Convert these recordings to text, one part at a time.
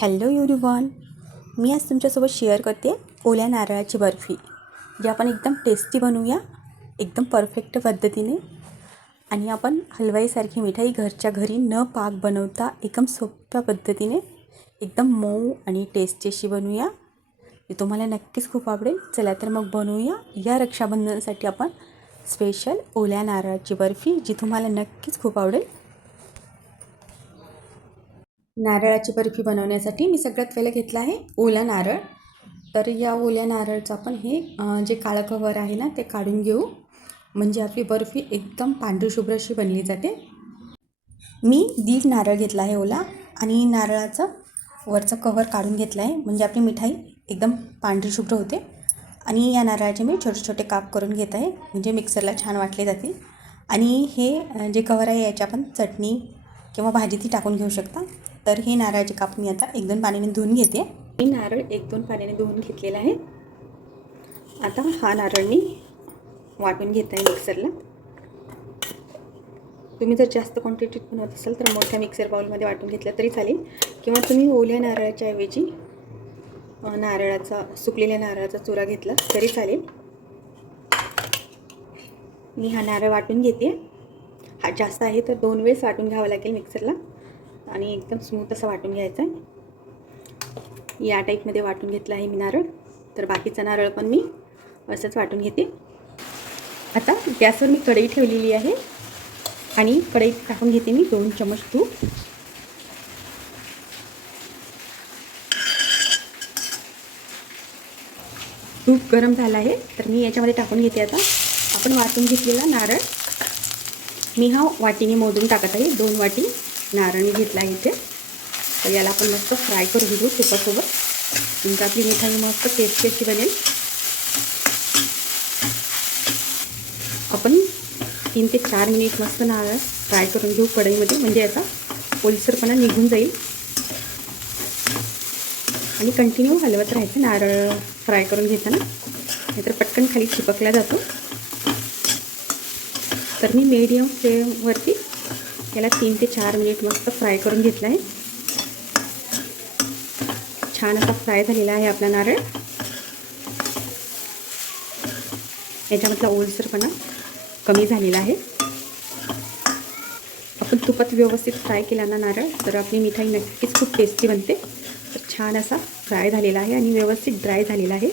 Hello युरिवन मी आज तुमच्यासोबत share करते ओल्या नारळाची बर्फी जी आपण एकदम टेस्टी बनवूया एकदम परफेक्ट पद्धतीने. आणि आपण हलवाईसारखी मिठाई घरच्या घरी न पाक बनवता एकदम सोप्या पद्धतीने एकदम मऊ आणि टेस्टी अशी बनवूया. ते तुम्हाला नक्कीच खूप आवडेल. चला तर मग बनवूया. या रक्षाबंधनासाठी आपण स्पेशल ओल्या नारळाची बर्फी जी तुम्हाला नक्कीच खूप आवडेल. नारळाची बर्फी बनवण्यासाठी मी सगळ्यात पहिलं घेतलं आहे ओला नारळ. तर या ओल्या नारळचं आपण हे जे काळं कवर आहे ना ते काढून घेऊ. म्हणजे आपली बर्फी एकदम पांढरीशुभ्र अशी बनली जाते. मी दीड नारळ घेतला आहे ओला आणि नारळाचं वरचं कव्हर काढून घेतलं आहे. म्हणजे आपली मिठाई एकदम पांढरी शुभ्र होते. आणि या नारळाचे मी छोटे छोटे काप करून घेत आहे. म्हणजे मिक्सरला छान वाटले जातील. आणि हे जे कव्हर आहे याची आपण चटणी किंवा भाजी ती टाकून घेऊ शकता. तर हे नारळाचे काप मी आता एक दोन पाण्याने धुवून घेते. मी नारळ एक दोन पाण्याने धुवून घेतलेला आहे. आता हा नारळ मी वाटून घेत आहे मिक्सरला तुम्ही जर जास्त क्वांटिटीत बनवत असाल तर मोठ्या मिक्सर बाउलमध्ये वाटून घेतलं तरी चालेल. किंवा तुम्ही ओल्या नारळाच्या ऐवजी नारळाचा सुकलेल्या नारळाचा चुरा घेतला तरी चालेल. मी हा नारळ वाटून घेते. हा जास्त आहे तर दोन वेळेस वाटून घ्यावं लागेल मिक्सरला आणि एकदम स्मूथ असं वाटून घ्यायचं. आहे या टाईपमध्ये वाटून घेतलं आहे मी नारळ. तर बाकीचा नारळ पण मी असंच वाटून घेते. आता गॅसवर मी कढई ठेवलेली आहे. आणि कढईत टाकून घेते मी दोन चमच तूप. तूप गरम झालं आहे. तर मी याच्यामध्ये टाकून घेते आता. आपण वाटून घेतलेला नारळ. मी हा वाटीने मोजून टाकत आहे. दोन वाटी. नारळ घेतला इथे. तर याला आपण मस्त फ्राय करून घेऊ तुपासोबत. म्हणजे आपली मिठाई मस्त टेस्टी अशी बनेल. आपण तीन ते चार मिनिट मस्त नारळ फ्राय करून घेऊ कढईमध्ये. म्हणजे याचा ओलसरपणा निघून जाईल. आणि कंटिन्यू हलवत राहायचं नारळ फ्राय करून घेताना. नाहीतर पटकन खाली चिपकला जातो. तर मी मीडियम फ्लेमवरती याला तीन ते चार मिनिट मस्त फ्राय करून घेतला आहे. छान असा फ्राय झालेला आहे आपला नारळ. याच्यामधला ओलसरपणा कमी झालेला आहे. आपण तुपात व्यवस्थित फ्राय केला ना नारळ तर आपली मिठाई नक्कीच खूप टेस्टी बनते. तर छान असा फ्राय झालेला आहे आणि व्यवस्थित ड्राय झालेला आहे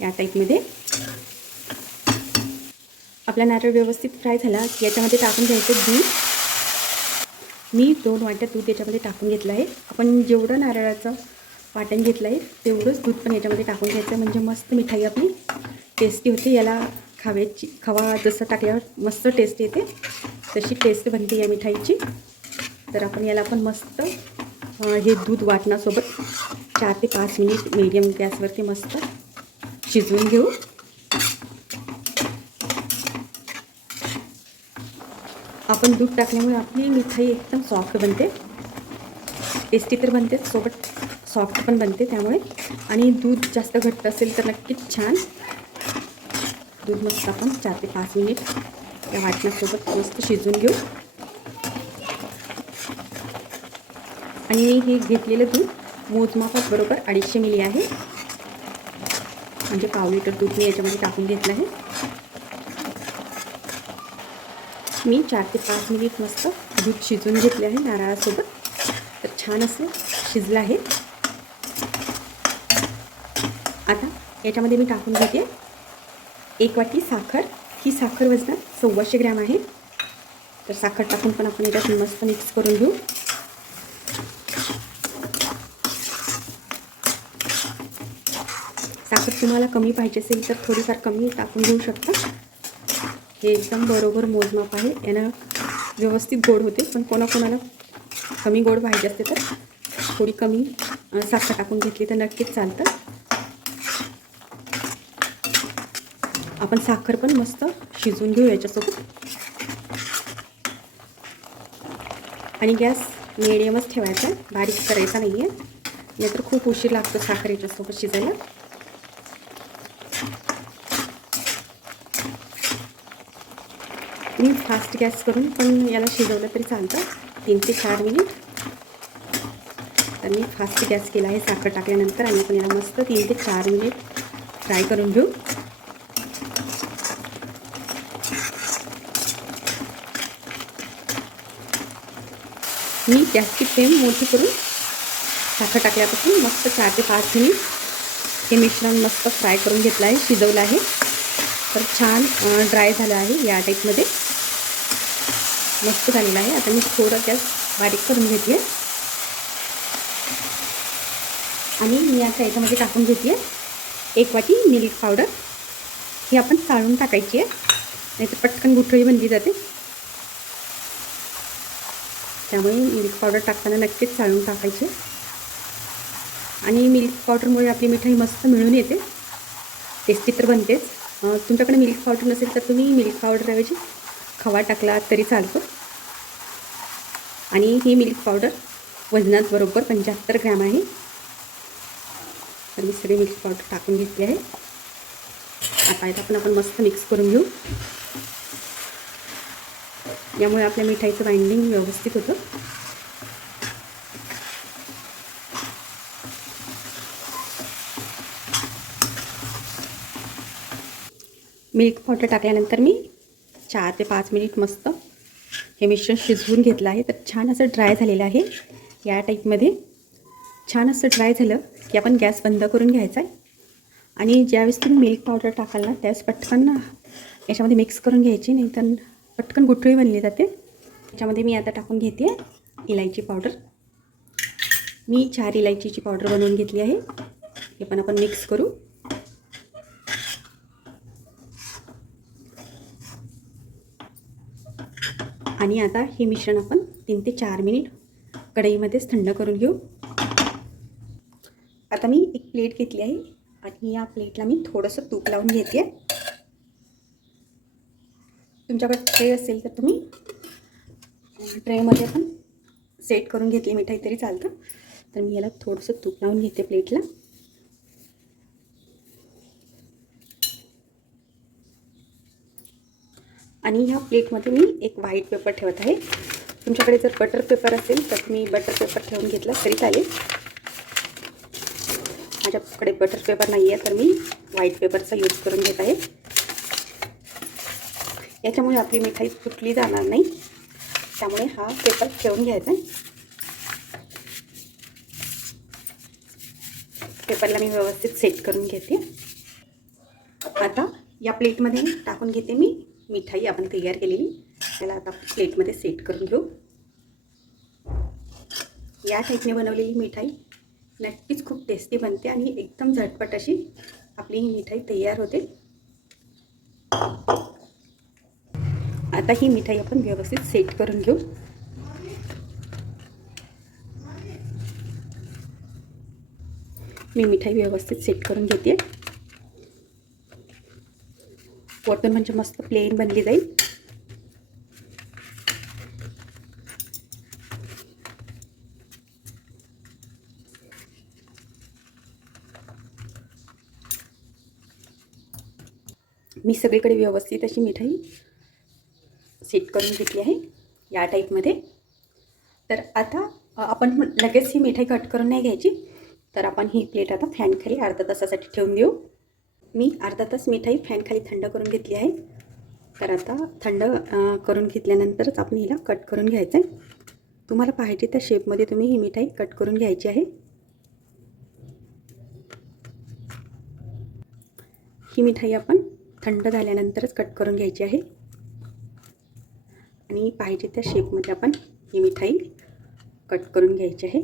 या टाईपमध्ये. आपला नारळ व्यवस्थित फ्राय झाला की याच्यामध्ये टाकून घ्यायचं दूध. मी दोन वाट्या दूध याच्यामध्ये टाकून घेतलं आहे. आपण जेवढं नारळाचं वाटण घेतलं आहे तेवढंच दूध पण याच्यामध्ये टाकून घ्यायचं म्हणजे मस्त मिठाई आपली टेस्टी होते. याला खाव्याची खवा जसं टाकल्यावर मस्त टेस्ट येते. तशी टेस्ट बनते या मिठाईची. तर आपण याला पण मस्त हे दूध वाटणासोबत चार ते पाच मिनिट मीडियम गॅसवरती मस्त शिजवून घेऊ. आपण दूध टाकल्यामुळे आपली मिठाई एकदम सॉफ्ट बनते. टेस्टी तर बनतेच सोबत सॉफ्ट पण बनते त्यामुळे. आणि दूध जास्त घट्ट असेल तर नक्कीच छान. दूध मस्त आपण चार ते पाच मिनिट या वाटण्यासोबत मस्त शिजून घेऊ. आणि हे घेतलेलं दूध मोजमापात बरोबर अडीचशे मिली आहे. म्हणजे पाव लिटर दूध मी याच्यामध्ये टाकून घेतलं आहे. मी चार ते पाच मिनिट मस्त दूध शिजवून घेतले आहे नारळासोबत. तर छान असं शिजलं आहे. आता याच्यामध्ये मी टाकून घेते. एक वाटी साखर. ही साखर वजनात सव्वाशे ग्रॅम आहे. तर साखर टाकून पण आपण याच्यात मस्त मिक्स करून घेऊ. साखर तुम्हाला कमी पाहिजे असेल तर थोडीफार कमी टाकून घेऊ शकता. हे एकदम बरोबर मोजमाप आहे. यानं व्यवस्थित गोड होते पण कोणाकोणाला कमी गोड पाहिजे असते तर थोडी कमी साखर टाकून घेतली तर नक्कीच चालतं. आपण साखर पण मस्त शिजवून घेऊ याच्यासोबत. आणि गॅस मिडियमच ठेवायचा बारीक करायचा नाही आहे नाहीतर खूप उशीर लागतो साखर याच्यासोबत शिजायला. मी फास्ट गॅस करून पण याला शिजवलं तरी चालतं तीन ते चार मिनिट तर मी फास्ट गॅस केला आहे साखर टाकल्यानंतर आणि आपण याला मस्त तीन ते चार मिनिट फ्राय करून घेऊ मी गॅसची फ्लेम मोठी करून साखर टाकल्यापासून मस्त चार ते पाच मिनिट हे मिश्रण मस्त फ्राय करून घेतलं आहे शिजवलं आहे तर छान ड्राय झालं आहे या टाईपमध्ये मस्त झालेला आहे. आता मी थोडं गॅस बारीक करून घेते. आणि मी आता याच्यामध्ये टाकून घेते. एक वाटी मिल्क पावडर. ही आपण चाळून टाकायची आहे. नाही तर पटकन गुठळी बनली जाते. त्यामुळे मिल्क पावडर टाकताना नक्कीच चाळून टाकायचे आणि मिल्क पावडरमुळे आपली मिठाई मस्त मिळून येते. टेस्टी तर बनतेच. तुमच्याकडे मिल्क पावडर नसेल तर तुम्ही मिल्क पावडरऐवजी खवा टाकला तरी चालतो. आणि ही मिल्क पावडर वजनात बरोबर पंच्याहत्तर ग्रॅम आहे. तर मी सगळी मिल्क पावडर टाकून घेतली आहे. आता याला पण आपण मस्त मिक्स करून घेऊ. यामुळे आपल्या मिठाईचं बाइंडिंग व्यवस्थित होतं. मिल्क पावडर टाकल्यानंतर मी चार ते पाच मिनिट मस्त हे मिश्रण शिजवून घेतलं आहे. तर छान असं ड्राय झालेलं आहे. या टाईपमध्ये छान असं ड्राय झालं की आपण गॅस बंद करून घ्यायचा आहे. आणि ज्यावेळेस तुम्ही मिल्क पावडर टाकाल ना त्यावेळेस पटकन याच्यामध्ये मिक्स करून घ्यायची नाही तर पटकन गुठळी बनली जाते. याच्यामध्ये मी आता टाकून घेते इलायची पावडर मी चार इलायचीची पावडर बनवून घेतली आहे. हे पण आपण मिक्स करू. आणि आता हे मिश्रण आपण तीन ते चार मिनिट कढईमध्येच थंड करून घेऊ. आता मी एक प्लेट घेतली आहे आणि या प्लेटला मी थोडंसं तूप लावून घेते. तुमच्याकडे ट्रे असेल तर तुम्ही ट्रेमध्ये पण सेट करून घेतली मिठाई तरी चालतं. तर मी याला थोडंसं तूप लावून घेते प्लेटला. आणि ह्या प्लेटमध्ये मी एक व्हाईट पेपर ठेवत आहे. तुमच्याकडे जर बटर पेपर असेल तर तुम्ही बटर पेपर ठेवून घेतला तरी चालेल. माझ्याकडे बटर पेपर नाही आहे तर मी व्हाईट पेपरचा यूज करून घेत आहे. याच्यामुळे आपली मिठाई फुटली जाणार नाही. त्यामुळे हा पेपर ठेवून घ्यायचा आहे. पेपरला मी व्यवस्थित सेट करून घेते. आता या प्लेटमध्ये टाकून घेते मी. मिठाई आपण तयार केलेली. त्याला आता प्लेटमध्ये सेट करून घेऊ. या टाईपने बनवलेली मिठाई नक्कीच खूप टेस्टी बनते आणि एकदम झटपट अशी आपली ही मिठाई तयार होते. आता ही मिठाई आपण व्यवस्थित सेट करून घेऊ. मी मिठाई व्यवस्थित सेट करून घेते. वरतून म्हणजे मस्त प्लेन बनली जाईल. मी सगळीकडे व्यवस्थित अशी मिठाई सेट करून घेतली आहे या टाईपमध्ये तर आता आपण लगेच ही मिठाई कट करून नाही घ्यायची. तर आपण ही प्लेट आता फॅनखाली अर्धा तासासाठी ठेवून देऊ. मी अर्धा तास मिठाई फॅनखाली थंड करून घेतली आहे. तर आता थंड करून घेतल्यानंतरच आपण हिला कट करून घ्यायचं आहे तुम्हाला पाहिजे त्या शेपमध्ये तुम्ही ही मिठाई कट करून घ्यायची आहे. ही मिठाई आपण थंड झाल्यानंतरच कट करून घ्यायची आहे. आणि पाहिजे त्या शेपमध्ये आपण ही मिठाई कट करून घ्यायची आहे.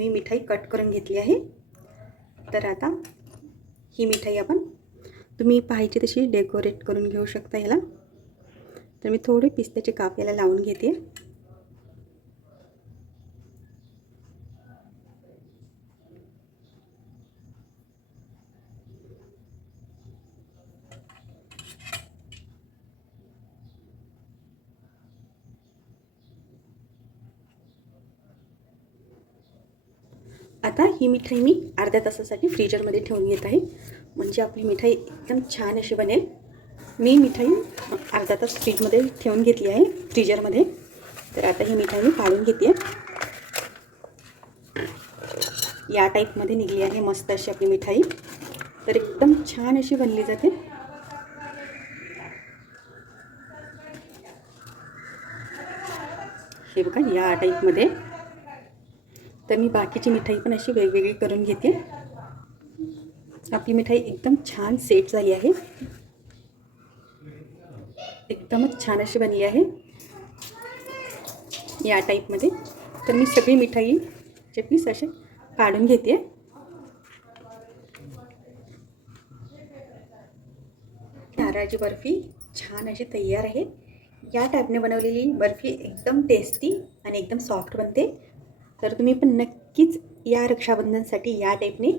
मी मिठाई कट करून घेतली आहे. तर आता ही मिठाई आपण तुम्ही पाहिजे तशी डेकोरेट करून घेऊ शकता याला. तर मी थोडे पिस्त्याचे काप याला लावून घेते आता ही मिठाई मी अर्ध्या तासासाठी फ्रीजरमध्ये ठेवून घेत आहे. म्हणजे आपली मिठाई एकदम छान अशी बनेल. मी मिठाई अर्धा तास फ्रीजमध्ये ठेवून घेतली आहे फ्रीजरमध्ये. तर आता ही मिठाई मी काढून घेते. या टाईपमध्ये निघली आहे मस्त अशी आपली मिठाई. तर एकदम छान अशी बनली जाते. हे बघा या टाईपमध्ये तर मी बाकीची मिठाई पण अशी वेगवेगळी करून घेते. आपली मिठाई एकदम छान सेट झाली आहे. एकदमच छान अशी बनली आहे. या टाईपमध्ये. तर मी सगळी मिठाईचे पीस असे काढून घेते. नारळाची बर्फी छान अशी तयार आहे. या टाईपने बनवलेली बर्फी एकदम टेस्टी आणि एकदम सॉफ्ट बनते. तर तुम्ही पण नक्कीच या रक्षाबंधनसाठी या टाईपने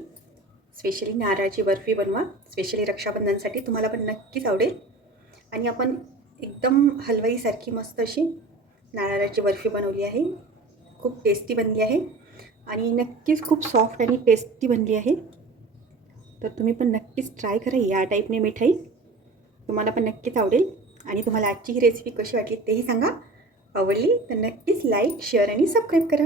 स्पेशली नारळाची बर्फी बनवा. स्पेशली रक्षाबंधनसाठी तुम्हाला पण नक्कीच आवडेल. आणि आपण एकदम हलवाईसारखी मस्त अशी नारळाची बर्फी बनवली आहे. खूप टेस्टी बनली आहे. आणि नक्कीच खूप सॉफ्ट आणि टेस्टी बनली आहे. तर तुम्ही पण नक्कीच ट्राय करा या टाईपने मिठाई. तुम्हाला पण नक्कीच आवडेल. आणि तुम्हाला आजची ही रेसिपी कशी वाटली तेही सांगा. आवडली तर नक्कीच लाईक शेअर आणि सबस्क्राईब करा.